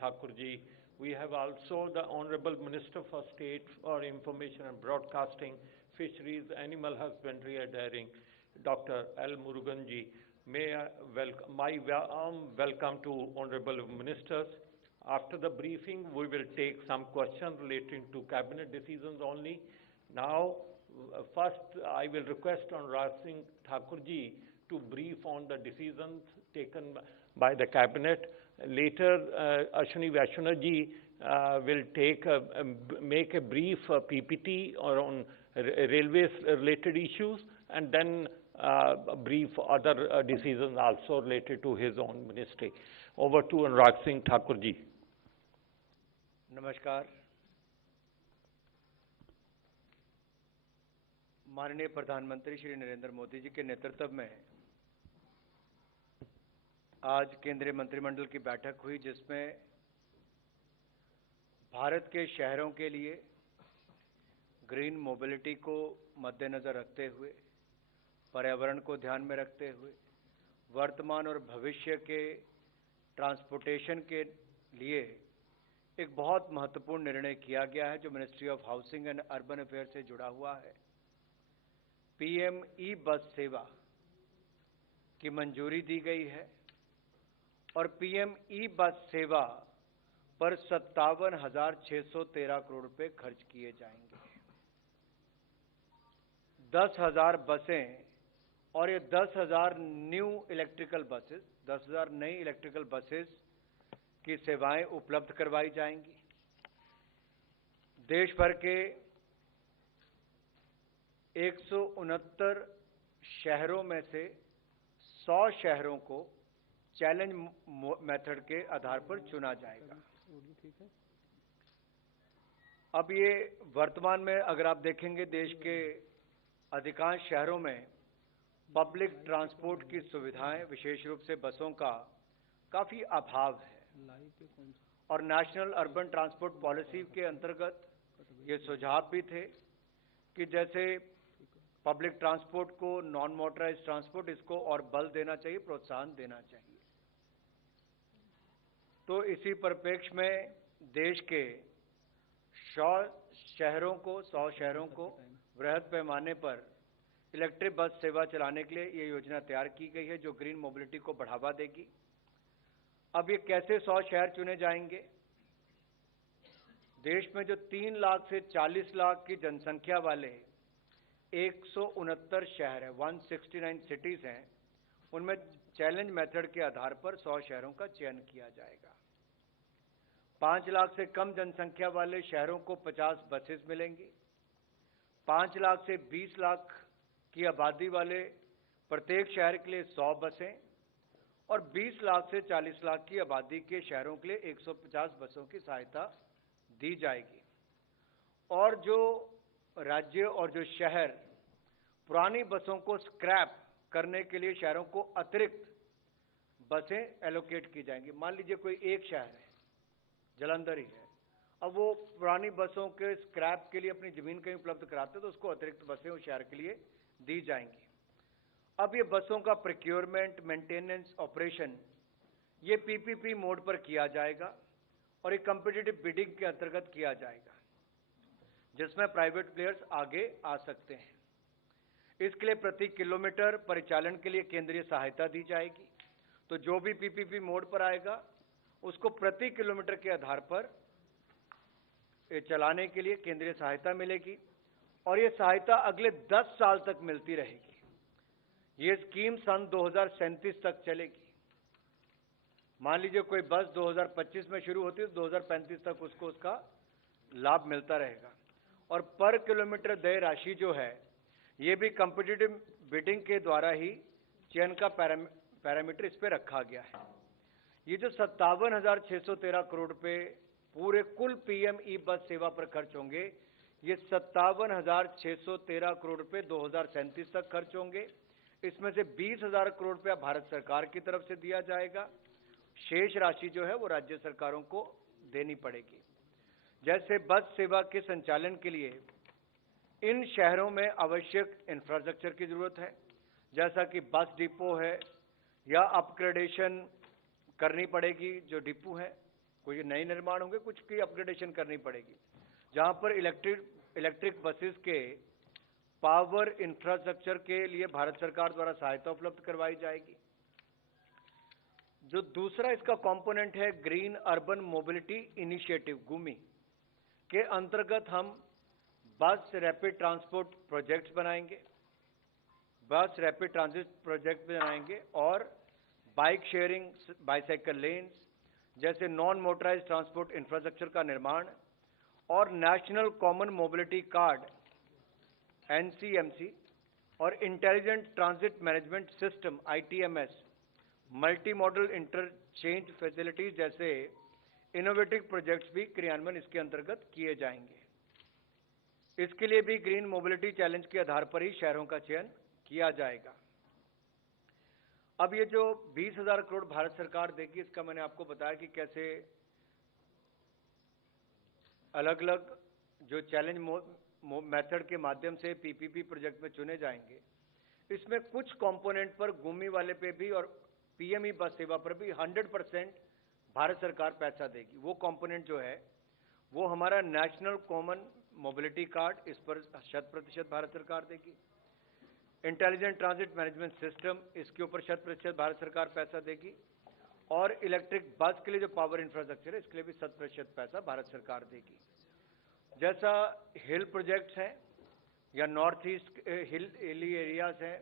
Thakur ji. We have also the Honorable Minister for State for Information and Broadcasting, Fisheries, Animal Husbandry and Dairying, Dr. L. Murugan ji. May I welcome, my warm welcome to Honorable Ministers. After the briefing, we will take some questions relating to cabinet decisions only. Now, first, I will request Anurag Singh Thakur ji to brief on the decisions taken by the cabinet. Later, Ashwini Vaishnaw ji will make a brief PPT on railways related issues, and then brief other decisions also related to his own ministry. Over to Anurag Singh Thakur ji. नमस्कार। माननीय प्रधानमंत्री श्री नरेंद्र मोदी जी के नेतृत्व में आज केंद्रीय मंत्रिमंडल की बैठक हुई, जिसमें भारत के शहरों के लिए ग्रीन मोबिलिटी को मद्देनजर रखते हुए, पर्यावरण को ध्यान में रखते हुए, वर्तमान और भविष्य के ट्रांसपोर्टेशन के लिए एक बहुत महत्वपूर्ण निर्णय किया गया है, जो ministry of housing and urban affair से जुड़ा हुआ है। पीएम ई बस सेवा की मंजूरी दी गई है और पीएम ई बस सेवा पर 57,613 करोड़ रुपए खर्च किए जाएंगे। 10,000 बसें और ये 10,000 न्यू इलेक्ट्रिकल बसेस, 10,000 नई इलेक्ट्रिकल बसेस की सेवाएं उपलब्ध करवाई जाएंगी। देश भर के 169 शहरों में से 100 शहरों को चैलेंज मेथड के आधार पर चुना जाएगा। अब ये वर्तमान में अगर आप देखेंगे, देश के अधिकांश शहरों में पब्लिक ट्रांसपोर्ट की सुविधाएं, विशेष रूप से बसों का काफी अभाव है। और नेशनल अर्बन ट्रांसपोर्ट पॉलिसी के अंतर्गत ये सुझाव भी थे कि जैसे पब्लिक ट्रांसपोर्ट को, नॉन मोटराइज्ड ट्रांसपोर्ट, इसको और बल देना चाहिए, प्रोत्साहन देना चाहिए। तो इसी परिप्रेक्ष्य में देश के 100 शहरों को वृहद पैमाने पर इलेक्ट्रिक बस सेवा चलाने के लिए ये योजना तैयार की गई है, जो ग्रीन मोबिलिटी को बढ़ावा देगी। अब ये कैसे 100 शहर चुने जाएंगे? देश में जो 3 लाख से 40 लाख की जनसंख्या वाले 169 शहर हैं, 169 सिटीज हैं, उनमें चैलेंज मेथड के आधार पर 100 शहरों का चयन किया जाएगा। 5 लाख से कम जनसंख्या वाले शहरों को 50 बसेस मिलेंगी। 5 लाख से 20 लाख की आबादी वाले प्रत्येक शहर के लिए 100 बसें और 20 लाख से 40 लाख की आबादी के शहरों के लिए 150 बसों की सहायता दी जाएगी। और जो राज्य और जो शहर पुरानी बसों को स्क्रैप करने के लिए शहरों को अतिरिक्त बसें एलोकेट की जाएंगी। मान लीजिए कोई एक शहर है, जालंधर ही है, अब वो पुरानी बसों के स्क्रैप के लिए अपनी जमीन कहीं उपलब्ध कराते हैं, तो उसको अतिरिक्त बसें उस शहर के लिए दी जाएंगी। अब ये बसों का प्रोक्योरमेंट, मेंटेनेंस, ऑपरेशन ये पीपीपी मोड पर किया जाएगा और एक कॉम्पिटिटिव बिडिंग के अंतर्गत किया जाएगा, जिसमें प्राइवेट प्लेयर्स आगे आ सकते हैं। इसके लिए प्रति किलोमीटर परिचालन के लिए केंद्रीय सहायता दी जाएगी। तो जो भी पीपीपी मोड पर आएगा, उसको प्रति किलोमीटर के आधार पर चलाने के लिए केंद्रीय सहायता मिलेगी और ये सहायता अगले 10 साल तक मिलती रहेगी। ये स्कीम सन 2037 तक चलेगी। मान लीजिए कोई बस 2025 में शुरू होती है, तो 2035 तक उसको उसका लाभ मिलता रहेगा। और पर किलोमीटर देय राशि जो है, ये भी कॉम्पिटिटिव बिडिंग के द्वारा ही चयन का पैरामीटर इस पे रखा गया है। ये जो 57,613 करोड़ रुपए पूरे कुल पीएम ई बस सेवा पर खर्च होंगे, ये 57,613 करोड़ रुपए 2037 तक खर्च होंगे। इसमें से 20,000 करोड़ रुपया भारत सरकार की तरफ से दिया जाएगा। शेष राशि जो है वो राज्य सरकारों को देनी पड़ेगी। जैसे बस सेवा के संचालन के लिए इन शहरों में आवश्यक इंफ्रास्ट्रक्चर की जरूरत है, जैसा कि बस डिपो है या अपग्रेडेशन करनी पड़ेगी जो डिपो है, कोई नए निर्माण होंगे, कुछ की अपग्रेडेशन करनी पड़ेगी, जहां पर इलेक्ट्रिक बसेस के पावर इंफ्रास्ट्रक्चर के लिए भारत सरकार द्वारा सहायता उपलब्ध करवाई जाएगी। जो दूसरा इसका कंपोनेंट है ग्रीन अर्बन मोबिलिटी इनिशिएटिव गुमी के अंतर्गत हम बस रैपिड ट्रांसपोर्ट प्रोजेक्ट्स बनाएंगे, बस रैपिड ट्रांजिट प्रोजेक्ट बनाएंगे और बाइक शेयरिंग, बाइसाइकिल लेन्स जैसे नॉन मोटराइज्ड ट्रांसपोर्ट इंफ्रास्ट्रक्चर का निर्माण और national common mobility card NCMC और intelligent transit management system ITMS, multi model interchange facilities जैसे इनोवेटिव प्रोजेक्ट्स भी क्रियान्वयन इसके अंतर्गत किए जाएंगे। इसके लिए भी ग्रीन मोबिलिटी चैलेंज के आधार पर ही शहरों का चयन किया जाएगा। अब ये जो 20,000 करोड़ भारत सरकार देगी, इसका मैंने आपको बताया कि कैसे अलग अलग जो चैलेंज मेथड के माध्यम से पीपीपी प्रोजेक्ट में चुने जाएंगे। इसमें कुछ कंपोनेंट पर गुमी वाले पे भी और पीएमई बस सेवा पर भी 100% भारत सरकार पैसा देगी। वो कंपोनेंट जो है वो हमारा नेशनल कॉमन मोबिलिटी कार्ड, इस पर 100% भारत सरकार देगी। इंटेलिजेंट ट्रांजिट मैनेजमेंट सिस्टम, इसके ऊपर 100% भारत सरकार पैसा देगी और इलेक्ट्रिक बस के लिए जो पावर इंफ्रास्ट्रक्चर है इसके लिए भी 100% पैसा भारत सरकार देगी। जैसा हिल प्रोजेक्ट्स हैं या नॉर्थ ईस्ट हिली एरियाज हैं,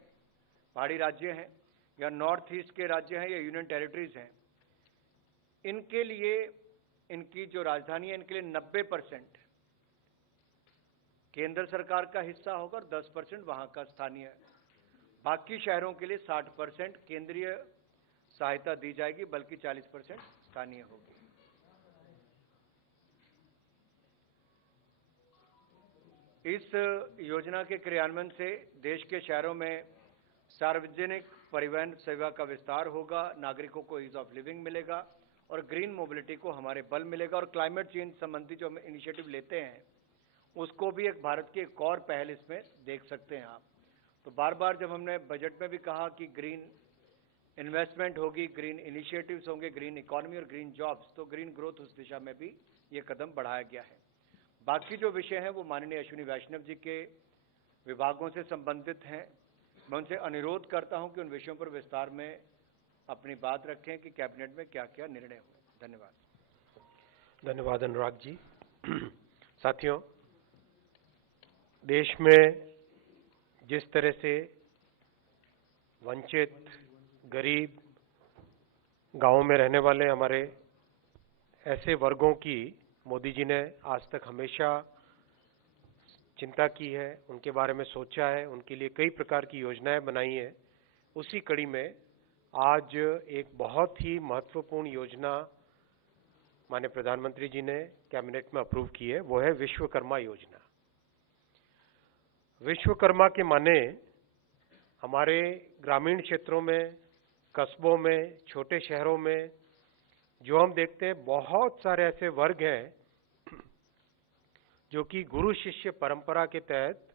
पहाड़ी राज्य हैं या नॉर्थ ईस्ट के राज्य हैं या यूनियन टेरिटरीज हैं, इनके लिए इनकी जो राजधानी है इनके लिए 90% केंद्र सरकार का हिस्सा होगा और 10% वहां का स्थानीय। बाकी शहरों के लिए 60% केंद्रीय सहायता दी जाएगी, बल्कि 40% स्थानीय होगी। इस योजना के क्रियान्वयन से देश के शहरों में सार्वजनिक परिवहन सेवा का विस्तार होगा, नागरिकों को ईज ऑफ लिविंग मिलेगा और ग्रीन मोबिलिटी को हमारे बल मिलेगा। और क्लाइमेट चेंज संबंधी जो हम इनिशिएटिव लेते हैं उसको भी एक भारत की एक और पहल इसमें देख सकते हैं आप। तो बार बार जब हमने बजट में भी कहा कि ग्रीन इन्वेस्टमेंट होगी, ग्रीन इनिशिएटिव्स होंगे, ग्रीन इकोनॉमी और ग्रीन जॉब्स, तो ग्रीन ग्रोथ उस दिशा में भी ये कदम बढ़ाया गया है। बाकी जो विषय हैं वो माननीय अश्विनी वैष्णव जी के विभागों से संबंधित हैं। मैं उनसे अनुरोध करता हूं कि उन विषयों पर विस्तार में अपनी बात रखें कि कैबिनेट में क्या क्या निर्णय हुए। धन्यवाद। धन्यवाद अनुराग जी। साथियों, देश में जिस तरह से वंचित, गरीब, गांवों में रहने वाले हमारे ऐसे वर्गों की मोदी जी ने आज तक हमेशा चिंता की है, उनके बारे में सोचा है, उनके लिए कई प्रकार की योजनाएं बनाई हैं, उसी कड़ी में आज एक बहुत ही महत्वपूर्ण योजना माननीय प्रधानमंत्री जी ने कैबिनेट में अप्रूव की है, वो है विश्वकर्मा योजना। विश्वकर्मा के माने हमारे ग्रामीण क्षेत्रों में, कस्बों में, छोटे शहरों में जो हम देखते हैं बहुत सारे ऐसे वर्ग हैं जो कि गुरु शिष्य परंपरा के तहत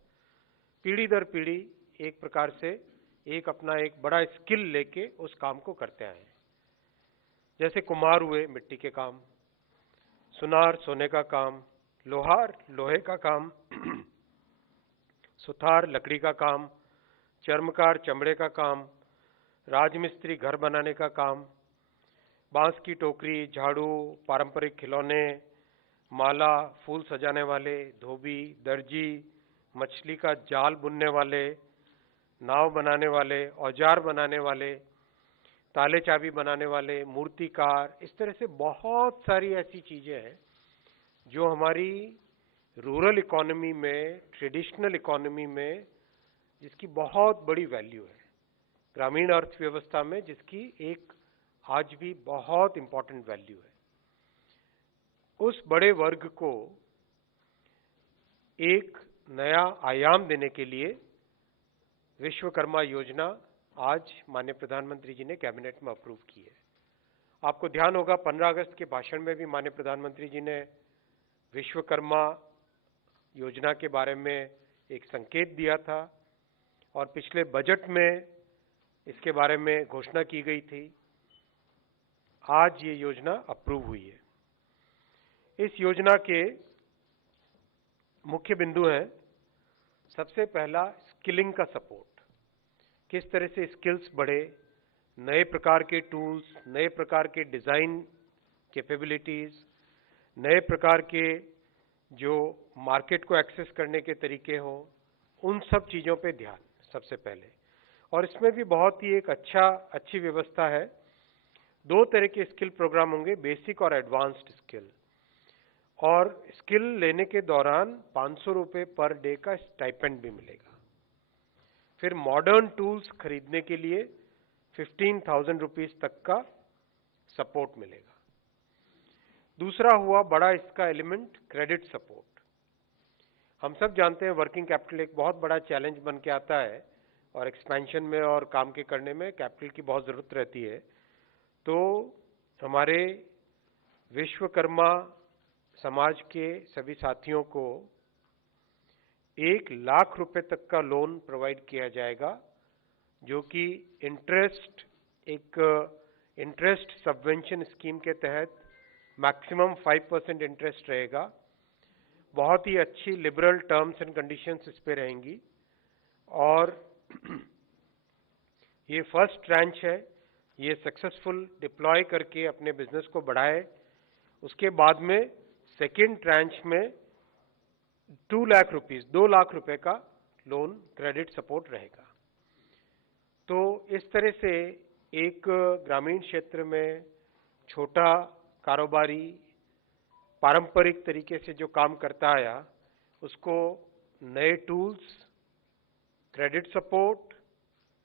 पीढ़ी दर पीढ़ी एक प्रकार से एक अपना एक बड़ा स्किल लेके उस काम को करते आए। जैसे कुम्हार हुए मिट्टी के काम, सुनार सोने का काम, लोहार लोहे का काम, सुथार लकड़ी का काम, चर्मकार चमड़े का काम, राजमिस्त्री घर बनाने का काम, बांस की टोकरी, झाड़ू, पारंपरिक खिलौने, माला, फूल सजाने वाले, धोबी, दर्जी, मछली का जाल बुनने वाले, नाव बनाने वाले, औजार बनाने वाले, ताले चाबी बनाने वाले, मूर्तिकार, इस तरह से बहुत सारी ऐसी चीजें हैं जो हमारी रूरल इकोनॉमी में, ट्रेडिशनल इकोनॉमी में जिसकी बहुत बड़ी वैल्यू है, ग्रामीण अर्थव्यवस्था में जिसकी एक आज भी बहुत इंपॉर्टेंट वैल्यू है। उस बड़े वर्ग को एक नया आयाम देने के लिए विश्वकर्मा योजना आज माननीय प्रधानमंत्री जी ने कैबिनेट में अप्रूव की है। आपको ध्यान होगा 15 अगस्त के भाषण में भी माननीय प्रधानमंत्री जी ने विश्वकर्मा योजना के बारे में एक संकेत दिया था और पिछले बजट में इसके बारे में घोषणा की गई थी। आज ये योजना अप्रूव हुई है। इस योजना के मुख्य बिंदु हैं, सबसे पहला स्किलिंग का सपोर्ट, किस तरह से स्किल्स बढ़े, नए प्रकार के टूल्स, नए प्रकार के डिजाइन कैपेबिलिटीज, नए प्रकार के जो मार्केट को एक्सेस करने के तरीके हो, उन सब चीजों पे ध्यान सबसे पहले। और इसमें भी बहुत ही एक अच्छी व्यवस्था है। 2 तरह के स्किल प्रोग्राम होंगे, बेसिक और एडवांस्ड स्किल। और स्किल लेने के दौरान 500 रुपये पर डे का स्टाइपेंड भी मिलेगा। फिर मॉडर्न टूल्स खरीदने के लिए 15,000 रुपीज तक का सपोर्ट मिलेगा। दूसरा हुआ बड़ा इसका एलिमेंट क्रेडिट सपोर्ट। हम सब जानते हैं वर्किंग कैपिटल एक बहुत बड़ा चैलेंज बन के आता है और एक्सपेंशन में और काम के करने में कैपिटल की बहुत जरूरत रहती है। तो हमारे विश्वकर्मा समाज के सभी साथियों को 1 लाख रुपए तक का लोन प्रोवाइड किया जाएगा, जो कि इंटरेस्ट सबवेंशन स्कीम के तहत मैक्सिमम 5% इंटरेस्ट रहेगा। बहुत ही अच्छी लिबरल टर्म्स एंड कंडीशंस इस पे रहेंगी। और ये फर्स्ट ट्रांच है, ये सक्सेसफुल डिप्लॉय करके अपने बिजनेस को बढ़ाए। उसके बाद में सेकेंड ट्रांच में 2 लाख रुपए का लोन क्रेडिट सपोर्ट रहेगा। तो इस तरह से एक ग्रामीण क्षेत्र में छोटा कारोबारी पारंपरिक तरीके से जो काम करता आया, उसको नए टूल्स, क्रेडिट सपोर्ट,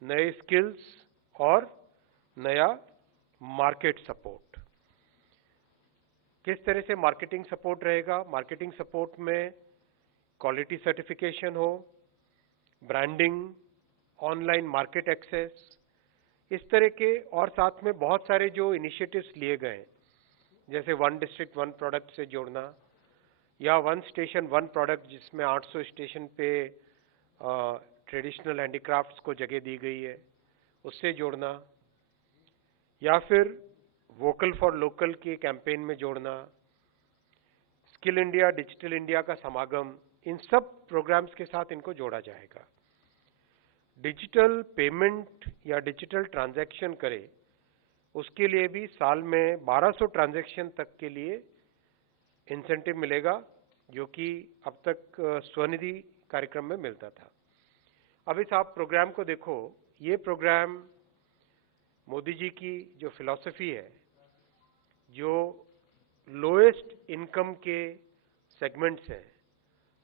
नए स्किल्स और नया मार्केट सपोर्ट। किस तरह से मार्केटिंग सपोर्ट रहेगा? मार्केटिंग सपोर्ट में क्वालिटी सर्टिफिकेशन हो, ब्रांडिंग, ऑनलाइन मार्केट एक्सेस, इस तरह के, और साथ में बहुत सारे जो इनिशिएटिव्स लिए गए, जैसे 1 डिस्ट्रिक्ट 1 प्रोडक्ट से जोड़ना, या 1 स्टेशन 1 प्रोडक्ट जिसमें 800 स्टेशन पे ट्रेडिशनल हैंडीक्राफ्ट्स को जगह दी गई है, उससे जोड़ना, या फिर वोकल फॉर लोकल के कैंपेन में जोड़ना, स्किल इंडिया, डिजिटल इंडिया का समागम, इन सब प्रोग्राम्स के साथ इनको जोड़ा जाएगा। डिजिटल पेमेंट या डिजिटल ट्रांजैक्शन करे, उसके लिए भी साल में 1200 ट्रांजैक्शन तक के लिए इंसेंटिव मिलेगा, जो कि अब तक स्वनिधि कार्यक्रम में मिलता था। अब इस आप प्रोग्राम को देखो, ये प्रोग्राम मोदी जी की जो फिलॉसफी है, जो लोएस्ट इनकम के सेगमेंट्स हैं,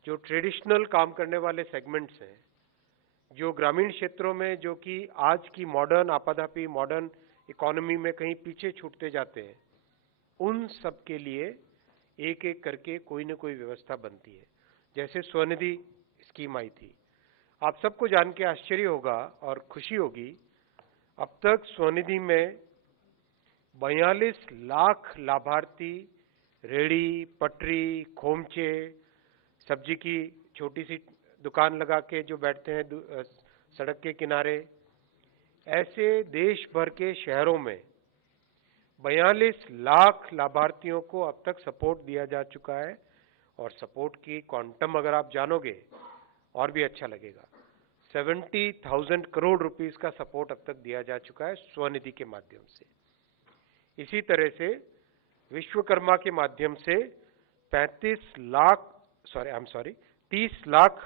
जो ट्रेडिशनल काम करने वाले सेगमेंट्स हैं, जो ग्रामीण क्षेत्रों में, जो कि आज की मॉडर्न आपाधापी मॉडर्न इकोनॉमी में कहीं पीछे छूटते जाते हैं, उन सब के लिए एक एक करके कोई न कोई व्यवस्था बनती है। जैसे स्वनिधि स्कीम आई थी, आप सबको जान के आश्चर्य होगा और खुशी होगी, अब तक स्वनिधि में 42 लाख लाभार्थी रेड़ी, पटरी, खोमचे, सब्जी की छोटी सी दुकान लगा के जो बैठते हैं सड़क के किनारे, ऐसे देश भर के शहरों में 42 लाख लाभार्थियों को अब तक सपोर्ट दिया जा चुका है। और सपोर्ट की क्वांटम अगर आप जानोगे और भी अच्छा लगेगा, 70,000 करोड़ रुपीस का सपोर्ट अब तक दिया जा चुका है स्वनिधि के माध्यम से। इसी तरह से विश्वकर्मा के माध्यम से 30 लाख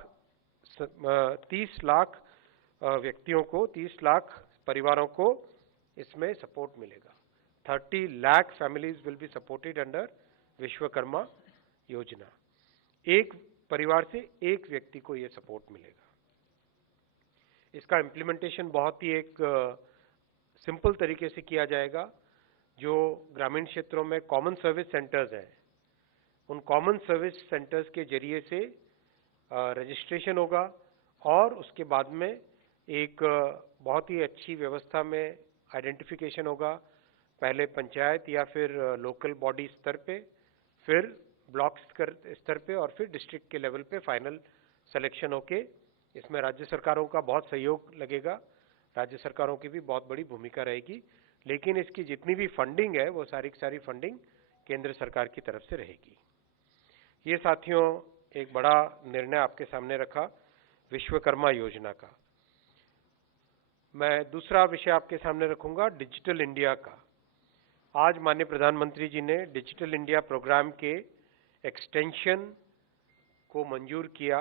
व्यक्तियों को, 30 लाख परिवारों को इसमें सपोर्ट मिलेगा। 30 lakh families will be supported under Vishwakarma योजना। एक परिवार से एक व्यक्ति को यह सपोर्ट मिलेगा। इसका इम्प्लीमेंटेशन बहुत ही एक सिंपल तरीके से किया जाएगा। जो ग्रामीण क्षेत्रों में कॉमन सर्विस सेंटर्स हैं, उन कॉमन सर्विस सेंटर्स के जरिए से रजिस्ट्रेशन होगा और उसके बाद में एक बहुत ही अच्छी व्यवस्था में आइडेंटिफिकेशन होगा, पहले पंचायत या फिर लोकल बॉडी स्तर पे, फिर ब्लॉक स्तर पे और फिर डिस्ट्रिक्ट के लेवल पे फाइनल सिलेक्शन होके इसमें राज्य सरकारों का बहुत सहयोग लगेगा, राज्य सरकारों की भी बहुत बड़ी भूमिका रहेगी। लेकिन इसकी जितनी भी फंडिंग है वो सारी की सारी फंडिंग केंद्र सरकार की तरफ से रहेगी। ये साथियों एक बड़ा निर्णय आपके सामने रखा विश्वकर्मा योजना का। मैं दूसरा विषय आपके सामने रखूंगा डिजिटल इंडिया का। आज माननीय प्रधानमंत्री जी ने डिजिटल इंडिया प्रोग्राम के एक्सटेंशन को मंजूर किया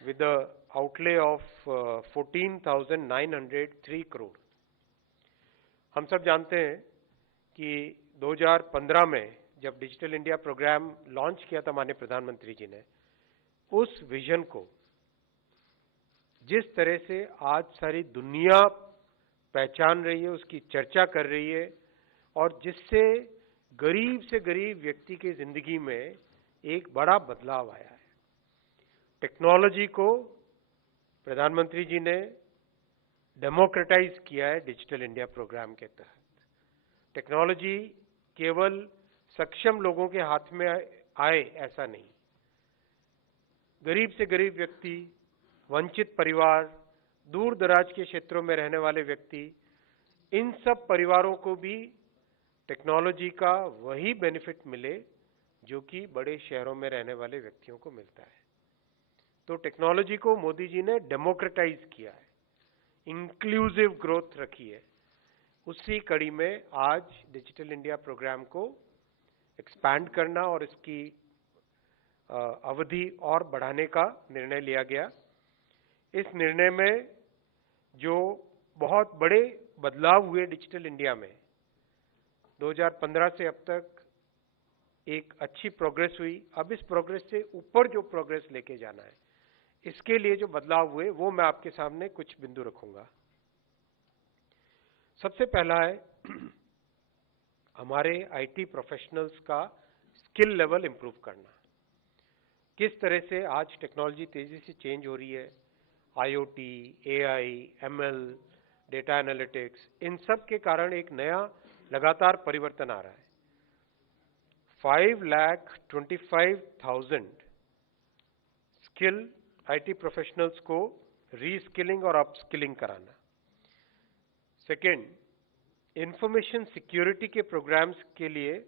विद आउटले ऑफ 14,903 करोड़। हम सब जानते हैं कि 2015 में जब डिजिटल इंडिया प्रोग्राम लॉन्च किया था माननीय प्रधानमंत्री जी ने, उस विजन को जिस तरह से आज सारी दुनिया पहचान रही है, उसकी चर्चा कर रही है, और जिससे गरीब से गरीब व्यक्ति की जिंदगी में एक बड़ा बदलाव आया है। टेक्नोलॉजी को प्रधानमंत्री जी ने डेमोक्रेटाइज किया है डिजिटल इंडिया प्रोग्राम के तहत। टेक्नोलॉजी केवल सक्षम लोगों के हाथ में आए ऐसा नहीं, गरीब से गरीब व्यक्ति, वंचित परिवार, दूर दराज के क्षेत्रों में रहने वाले व्यक्ति, इन सब परिवारों को भी टेक्नोलॉजी का वही बेनिफिट मिले जो कि बड़े शहरों में रहने वाले व्यक्तियों को मिलता है। तो टेक्नोलॉजी को मोदी जी ने डेमोक्रेटाइज किया है, इंक्लूसिव ग्रोथ रखी है। उसी कड़ी में आज डिजिटल इंडिया प्रोग्राम को एक्सपैंड करना और इसकी अवधि और बढ़ाने का निर्णय लिया गया। इस निर्णय में जो बहुत बड़े बदलाव हुए डिजिटल इंडिया में, 2015 से अब तक एक अच्छी प्रोग्रेस हुई। अब इस प्रोग्रेस से ऊपर जो प्रोग्रेस लेके जाना है, इसके लिए जो बदलाव हुए वो मैं आपके सामने कुछ बिंदु रखूंगा। सबसे पहला है हमारे आईटी प्रोफेशनल्स का स्किल लेवल इंप्रूव करना। किस तरह से आज टेक्नोलॉजी तेजी से चेंज हो रही है, IoT, AI, ML, data analytics, इन सब के कारण एक नया लगातार परिवर्तन आ रहा है। 5,25,000 स्किल आईटी प्रोफेशनल्स को रीस्किलिंग और अपस्किलिंग कराना। सेकेंड, इंफॉर्मेशन सिक्योरिटी के प्रोग्राम्स के लिए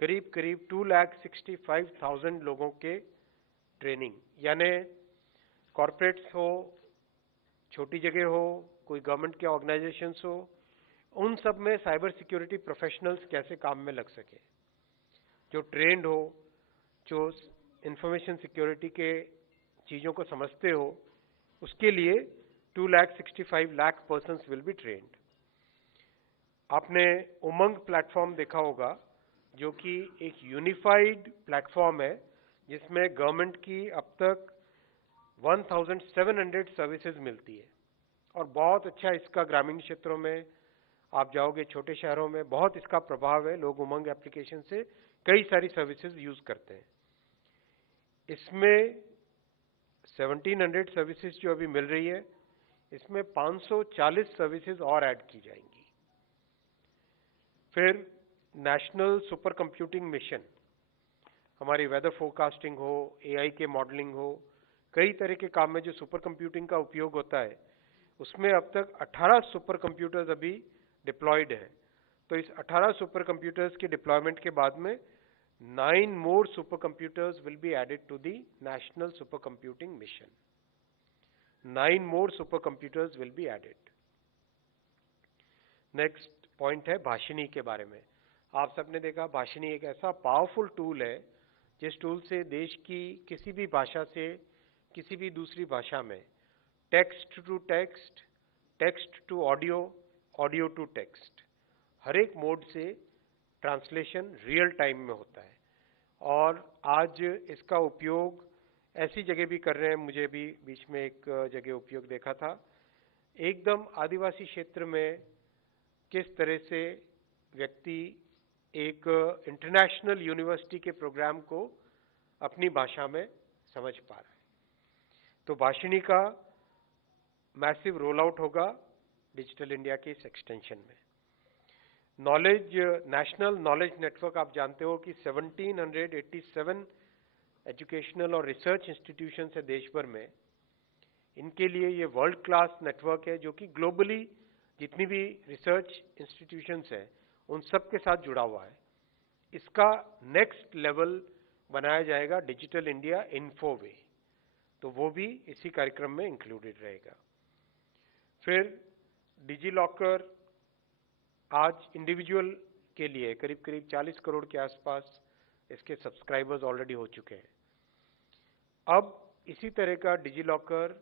करीब करीब 2,65,000 लोगों के ट्रेनिंग, यानी कॉर्पोरेट्स हो, छोटी जगह हो, कोई गवर्नमेंट के ऑर्गेनाइजेशंस हो, उन सब में साइबर सिक्योरिटी प्रोफेशनल्स कैसे काम में लग सके, जो ट्रेंड हो, जो इंफॉर्मेशन सिक्योरिटी के चीजों को समझते हो, उसके लिए 2,65,00,000 पर्सन्स विल बी ट्रेंड। आपने उमंग प्लेटफॉर्म देखा होगा, जो कि एक यूनिफाइड प्लेटफॉर्म है जिसमें गवर्नमेंट की अब तक 1,700 सर्विसेज मिलती है, और बहुत अच्छा इसका ग्रामीण क्षेत्रों में आप जाओगे, छोटे शहरों में बहुत इसका प्रभाव है। लोग उमंग एप्लीकेशन से कई सारी सर्विसेज यूज करते हैं। इसमें 1,700 सर्विसेज जो अभी मिल रही है, इसमें 540 सर्विसेज और ऐड की जाएंगी। फिर नेशनल सुपर कंप्यूटिंग मिशन, हमारी वेदर फोरकास्टिंग हो, एआई के मॉडलिंग हो, कई तरह के काम में जो सुपर कंप्यूटिंग का उपयोग होता है, उसमें अब तक 18 सुपर कंप्यूटर्स अभी डिप्लॉयड है। तो इस 18 सुपर कंप्यूटर्स के डिप्लॉयमेंट के बाद में 9 more super computers will be added to the National Supercomputing Mission. 9 more supercomputers will be added. Next point है भाषिणी के बारे में। आप सबने देखा, भाषिणी एक ऐसा पावरफुल टूल है जिस टूल से देश की किसी भी भाषा से किसी भी दूसरी भाषा में text to text, text to audio, audio to text, हर एक मोड से ट्रांसलेशन रियल टाइम में होता है। और आज इसका उपयोग ऐसी जगह भी कर रहे हैं, मुझे भी बीच में एक जगह उपयोग देखा था, एकदम आदिवासी क्षेत्र में किस तरह से व्यक्ति एक इंटरनेशनल यूनिवर्सिटी के प्रोग्राम को अपनी भाषा में समझ पा रहा है। तो भाषिणी का मैसिव रोल आउट होगा डिजिटल इंडिया के इस एक्सटेंशन में। नॉलेज, नेशनल नॉलेज नेटवर्क, आप जानते हो कि 1787 एजुकेशनल और रिसर्च इंस्टीट्यूशन है देश भर में। इनके लिए ये वर्ल्ड क्लास नेटवर्क है जो कि ग्लोबली जितनी भी रिसर्च इंस्टीट्यूशंस हैं उन सब के साथ जुड़ा हुआ है। इसका नेक्स्ट लेवल बनाया जाएगा डिजिटल इंडिया इन्फोवे, तो वो भी इसी कार्यक्रम में इंक्लूडेड रहेगा। फिर डिजी लॉकर आज इंडिविजुअल के लिए करीब करीब 40 करोड़ के आसपास इसके सब्सक्राइबर्स ऑलरेडी हो चुके हैं। अब इसी तरह का डिजी लॉकर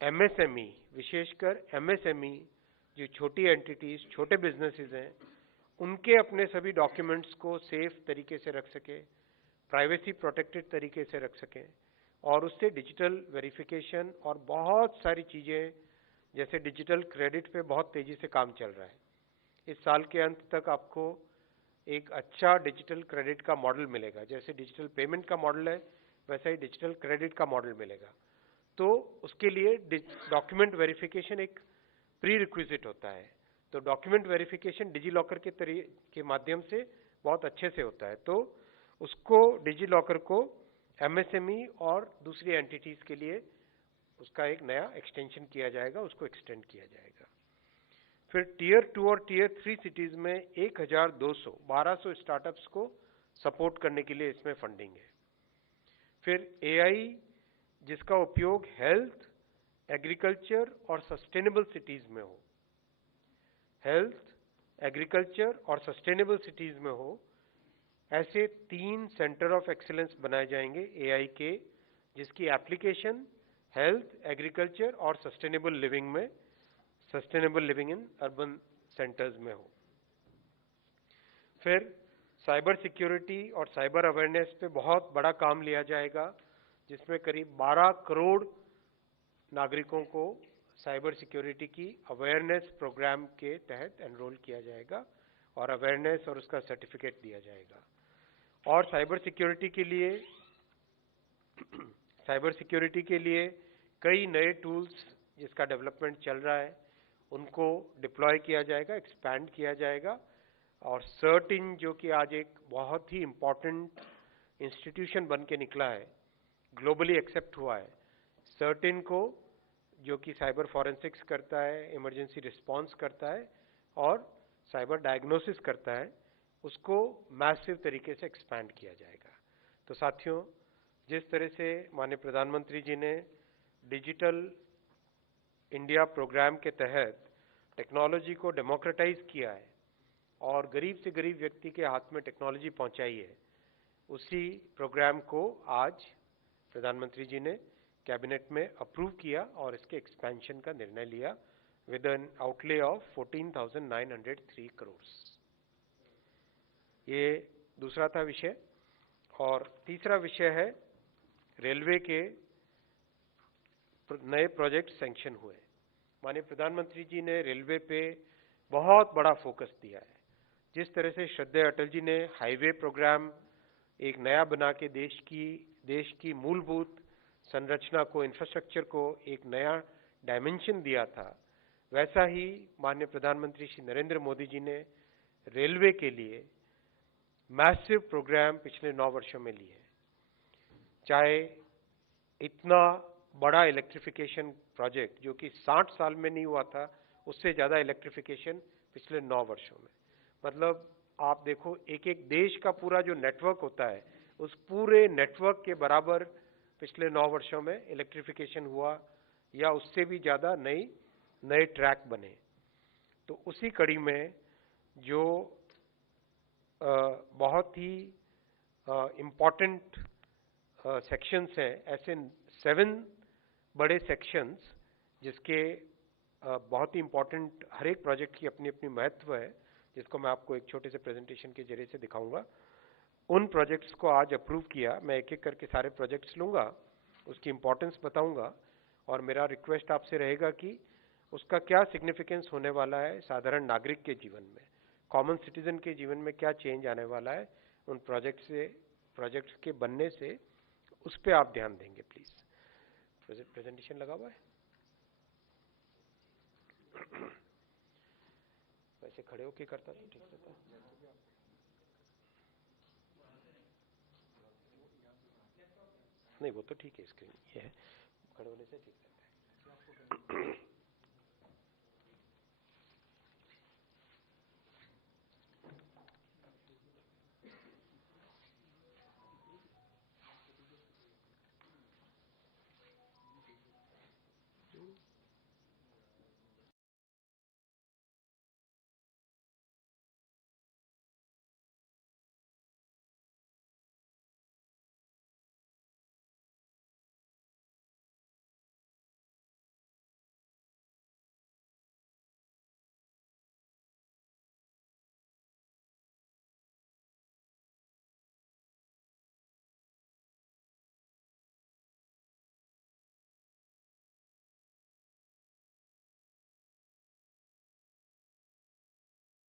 एमएसएमई, विशेषकर एमएसएमई जो छोटी एंटिटीज, छोटे बिजनेसेस हैं, उनके अपने सभी डॉक्यूमेंट्स को सेफ तरीके से रख सके, प्राइवेसी प्रोटेक्टेड तरीके से रख सकें, और उससे डिजिटल वेरिफिकेशन और बहुत सारी चीजें, जैसे डिजिटल क्रेडिट पे बहुत तेजी से काम चल रहा है। इस साल के अंत तक आपको एक अच्छा डिजिटल क्रेडिट का मॉडल मिलेगा। जैसे डिजिटल पेमेंट का मॉडल है, वैसा ही डिजिटल क्रेडिट का मॉडल मिलेगा। तो उसके लिए डॉक्यूमेंट वेरिफिकेशन एक प्री रिक्विजिट होता है। तो डॉक्यूमेंट वेरिफिकेशन डिजी लॉकर के माध्यम से बहुत अच्छे से होता है। तो उसको डिजी लॉकर को एमएसएमई और दूसरी एंटिटीज के लिए उसका एक नया एक्सटेंशन किया जाएगा, उसको एक्सटेंड किया जाएगा। फिर टीयर 2 और टीयर 3 सिटीज में 1200 स्टार्टअप्स को सपोर्ट करने के लिए इसमें फंडिंग है। फिर एआई जिसका उपयोग हेल्थ, एग्रीकल्चर और सस्टेनेबल सिटीज में हो, हेल्थ, एग्रीकल्चर और सस्टेनेबल सिटीज में हो, ऐसे 3 सेंटर ऑफ एक्सीलेंस बनाए जाएंगे एआई के, जिसकी एप्लीकेशन हेल्थ, एग्रीकल्चर और sustainable living in urban centres में हो। फिर साइबर सिक्योरिटी और साइबर अवेयरनेस पे बहुत बड़ा काम लिया जाएगा, जिसमें करीब 12 करोड़ नागरिकों को साइबर सिक्योरिटी की अवेयरनेस प्रोग्राम के तहत एनरोल किया जाएगा और अवेयरनेस और उसका सर्टिफिकेट दिया जाएगा। और साइबर सिक्योरिटी के लिए कई नए टूल्स जिसका डेवलपमेंट चल रहा है, उनको डिप्लॉय किया जाएगा, एक्सपैंड किया जाएगा। और सर्टिन जो कि आज एक बहुत ही इम्पोर्टेंट इंस्टीट्यूशन बन के निकला है, ग्लोबली एक्सेप्ट हुआ है, सर्टिन को जो कि साइबर फॉरेंसिक्स करता है, इमरजेंसी रिस्पांस करता है और साइबर डायग्नोसिस करता है, उसको मैसिव तरीके से एक्सपैंड किया जाएगा। तो साथियों, जिस तरह से माननीय प्रधानमंत्री जी ने डिजिटल इंडिया प्रोग्राम के तहत टेक्नोलॉजी को डेमोक्रेटाइज किया है और गरीब से गरीब व्यक्ति के हाथ में टेक्नोलॉजी पहुंचाई है, उसी प्रोग्राम को आज प्रधानमंत्री जी ने कैबिनेट में अप्रूव किया और इसके एक्सपेंशन का निर्णय लिया with N outlay of 14,903 crore. ये दूसरा था विषय। और तीसरा विषय है रेलवे के नए प्रोजेक्ट सैंक्शन हुए। माननीय प्रधानमंत्री जी ने रेलवे पे बहुत बड़ा फोकस दिया है। जिस तरह से श्रद्धेय अटल जी ने हाईवे प्रोग्राम एक नया बना के देश की मूलभूत संरचना को, इंफ्रास्ट्रक्चर को एक नया डायमेंशन दिया था, वैसा ही माननीय प्रधानमंत्री श्री नरेंद्र मोदी जी ने रेलवे के लिए मैसिव प्रोग्राम पिछले 9 वर्षों में लिए। चाहे इतना बड़ा इलेक्ट्रिफिकेशन प्रोजेक्ट जो कि 60 साल में नहीं हुआ था, उससे ज्यादा इलेक्ट्रिफिकेशन पिछले 9 वर्षों में। मतलब आप देखो, एक एक देश का पूरा जो नेटवर्क होता है, उस पूरे नेटवर्क के बराबर पिछले 9 वर्षों में इलेक्ट्रिफिकेशन हुआ, या उससे भी ज्यादा नए ट्रैक बने। तो उसी कड़ी में जो बहुत ही इम्पोर्टेंट सेक्शंस हैं, ऐसे 7 बड़े सेक्शंस जिसके बहुत ही इम्पोर्टेंट, हर एक प्रोजेक्ट की अपनी अपनी महत्व है, जिसको मैं आपको एक छोटे से प्रेजेंटेशन के जरिए से दिखाऊंगा। उन प्रोजेक्ट्स को आज अप्रूव किया। मैं एक एक करके सारे प्रोजेक्ट्स लूंगा, उसकी इंपॉर्टेंस बताऊंगा और मेरा रिक्वेस्ट आपसे रहेगा कि उसका क्या सिग्निफिकेंस होने वाला है साधारण नागरिक के जीवन में, कॉमन सिटीजन के जीवन में क्या चेंज आने वाला है उन प्रोजेक्ट्स के बनने से, उस पर आप ध्यान देंगे प्लीज। प्रेजेंटेशन लगा हुआ है? वैसे खड़े होके करता तो ठीक रहता। नहीं, वो तो ठीक है, स्क्रीन ये है, खड़े होने से ठीक रहता है।